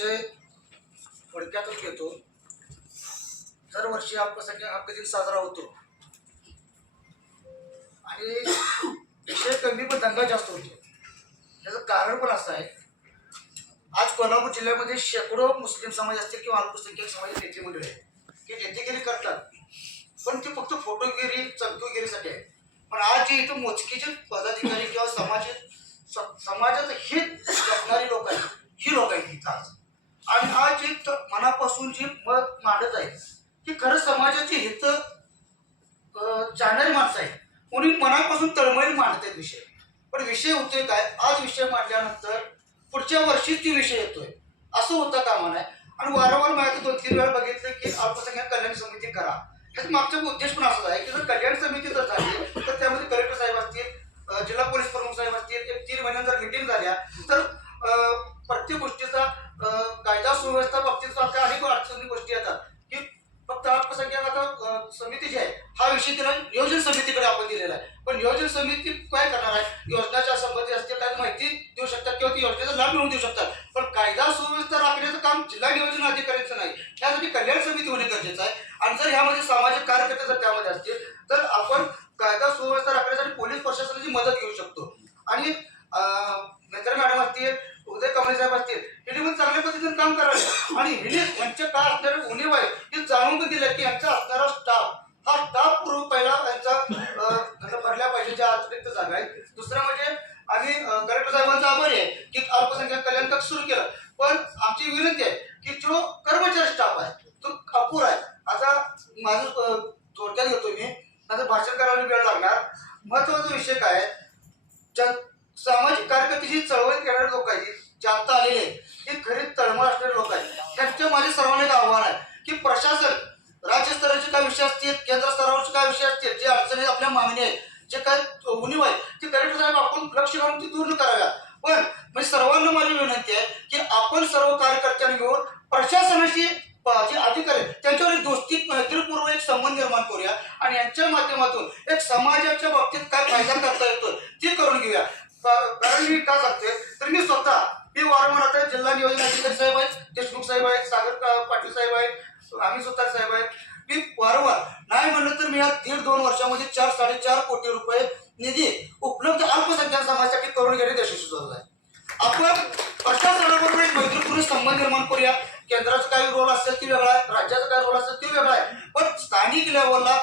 विषय थोडक्यातच घेतो. दरवर्षी अल्पसंख्याक हक्क दिन साजरा होतो. आणि विषय कमी पण दंगा जास्त होतो. त्याचं कारण पण असं आहे. आज कोल्हापूर जिल्ह्यामध्ये शेकडो मुस्लिम समाज असतील किंवा अल्पसंख्याक समाज नेते मंडळ आहे की नेतेगिरी करतात. पण ते फक्त फोटोगिरी चमकोगिरीसाठी आहे पण आज जे इथं मोजकीचे पदाधिकारी किंवा समाज समाजाचं हित जपणारी लोक आहेत. ही लोक आहेत इथं आज. आणि हा जे मनापासून जे मत मांडत आहे की खरं समाजाचे हित जाणारी माणसं आहेत. कोणी मनापासून तळमळीत मांडतात विषय. पण विषय होतोय काय? आज विषय मांडल्यानंतर पुढच्या वर्षीच ती विषय येतोय. असं होता कामा नये. आणि वारंवार माहिती दोन तीन वेळा बघितलं की अल्पसंख्याक कल्याण समिती करा. ह्याचा मागचा उद्देश पण असाच आहे की जर कल्याण समिती जर झाली तर त्यामध्ये कलेक्टर साहेब असतील जिल्हा पोलीस प्रमुख साहेब असतील एक तीन महिन्यात जर मिटिंग झाल्या. तर प्रत्येक गोष्टी समिती जी आहे हा विषय तिला नियोजन समितीकडे आपण दिलेला आहे. पण नियोजन समिती काय करणार आहे? योजनाच्या संबंधी असतील काही माहिती देऊ शकतात किंवा ती योजनेचा लाभ मिळवून देऊ शकतात. पण कायदा सुव्यवस्था राखण्याचं काम जिल्हा नियोजन अधिकाऱ्यांचं नाही. त्यासाठी कल्याण समिती होणे गरजेचं आहे. आणि जर ह्यामध्ये सामाजिक कार्यकर्ते जर त्यामध्ये असतील तर आपण कायदा सुव्यवस्था राखण्यासाठी पोलीस प्रशासनाची मदत घेऊ शकतो. आणि मित्र मॅडम असतील उदय कमळे साहेब असतील यांनी पण चांगल्या पद्धतीने काम करावे आणि हिने यांच्या काय असणारे उणीव आहे हे जाणून पण दिलं की यांचा असणारा स्टाफ अतिरिक्त आहेत दुसरं म्हणजे आम्ही कलेक्टर साहेबांचा आभारी आहे की अल्पसंख्याक कल्याण कक्ष सुरू केलं. पण आमची विनंती आहे की जो कर्मचारी स्टाफ आहे तो अपुर आहे. आता माझं थोडक्यात घेतो मी. माझं भाषण करायला वेळ लागणार. महत्त्वाचा विषय काय ज्या सामाजिक कार्यकर्त्याची चळवळ करणारे लोक आहेत जे आलेले आहेत हे खरी तळमळ असणारे लोक आहेत. त्यांच्या माझे सर्वांना एक आव्हान आहे की प्रशासन राज्य स्तराचे काय विषय असतील केंद्र स्तरावरचे काय विषय असतील जे अडचणी आपल्या मागणी आहेत जे काय उणीव आहेत ते कलेक्टर साहेब आपण लक्ष घालून ती दूर कराव्या पण म्हणजे सर्वांना माझी विनंती आहे की आपण सर्व कार्यकर्त्यांनी मिळून प्रशासनाशी जे अधिकारी त्यांच्यावर एक दोस्ती मैत्रीपूर्व एक संबंध निर्माण करूया आणि यांच्या माध्यमातून एक समाजाच्या बाबतीत काय फायदा करता येतो ते करून घेऊया. कारण मी का सांगते तर मी स्वतः मी वारंवार आता जिल्हा नियोजन अधिकारी साहेब आहेत देशमुख साहेब आहेत सागर पाटील साहेब आहेत आम्ही सुतार साहेब आहेत. मी वारंवार नाही म्हणलं तर मी या दीड दोन वर्षामध्ये चार साडेचार कोटी रुपये निधी उपलब्ध अल्पसंख्याक समाजासाठी करून घेणे यशस्वी झालं आहे. आपण प्रशासनाबरोबर एक मैत्रीपूर्ण संबंध निर्माण करूया. केंद्राचा काही रोल असेल ती वेगळा आहे राज्याचा काय रोल असेल ती वेगळा आहे. पण स्थानिक लेवलला